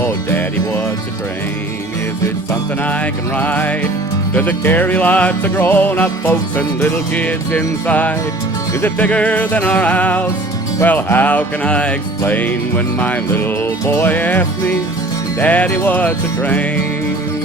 Oh, Daddy, what's a train? Is it something I can ride? Does it carry lots of grown-up folks and little kids inside? Is it bigger than our house? Well, how can I explain when my little boy asks me, Daddy, what's a train?